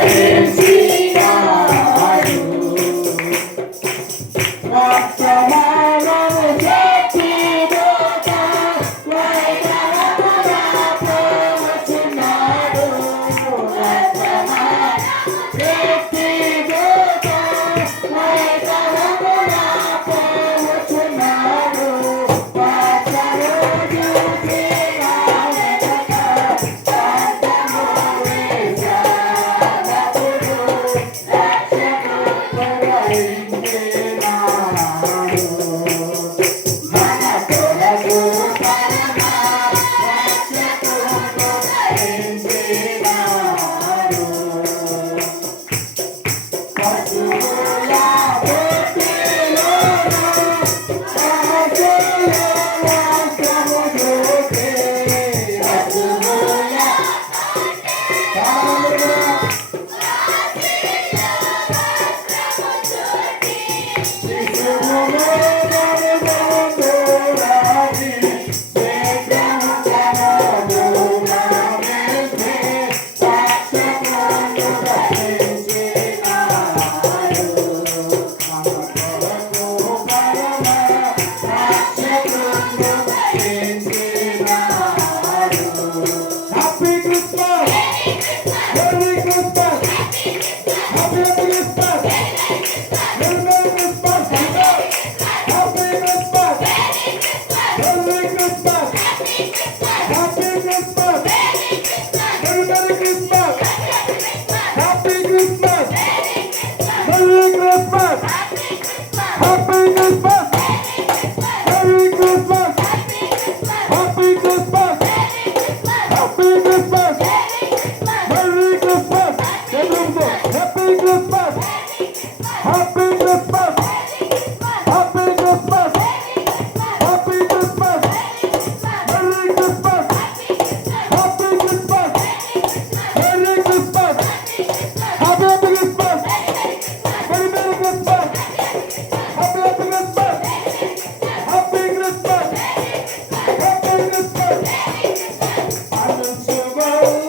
Yeah. Happy Thank you. Bye.